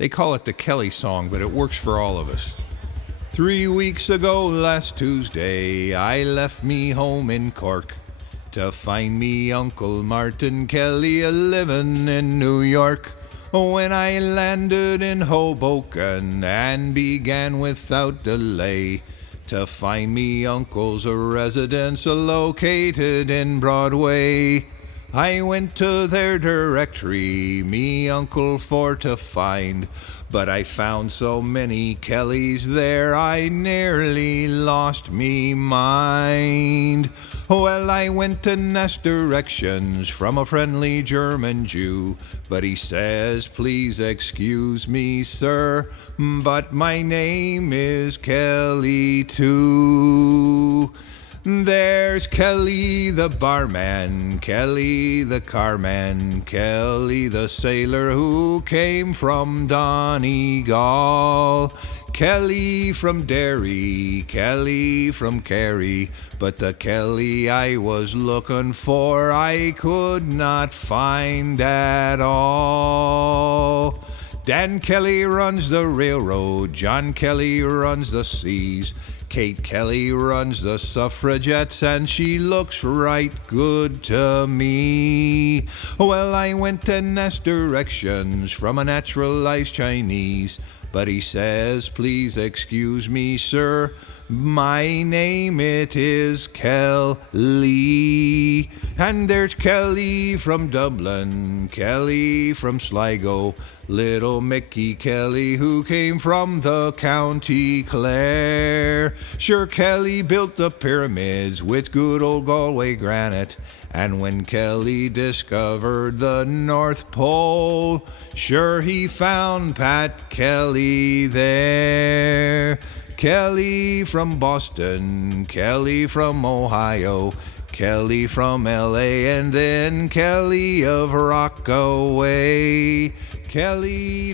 They call it the Kelly song, but it works for all of us. 3 weeks ago, last Tuesday, I left me home in Cork to find me Uncle Martin Kelly a-livin' in New York. When I landed in Hoboken and began without delay to find me uncle's residence located in Broadway, I went to their directory, me uncle for to find, but I found so many Kellys there I nearly lost me mind. Well, I went to nest directions from a friendly German Jew, but he says, please excuse me, sir, but my name is Kelly too. There's Kelly the barman, Kelly the carman, Kelly the sailor who came from Donegal, Kelly from Derry, Kelly from Kerry, but the Kelly I was looking for I could not find at all. Dan Kelly runs the railroad, John Kelly runs the seas, Kate Kelly runs the suffragettes, and she looks right good to me. Well, I went to nest directions from a naturalized Chinese, but he says, please excuse me, sir, my name it is Kelly. And there's Kelly from Dublin, Kelly from Sligo, little Mickey Kelly who came from the County Clare. Sure, Kelly built the pyramids with good old Galway granite, and when Kelly discovered the North Pole, sure he found Pat Kelly there. Kelly from Boston, Kelly from Ohio, Kelly from LA, and then Kelly of Rockaway. Kelly,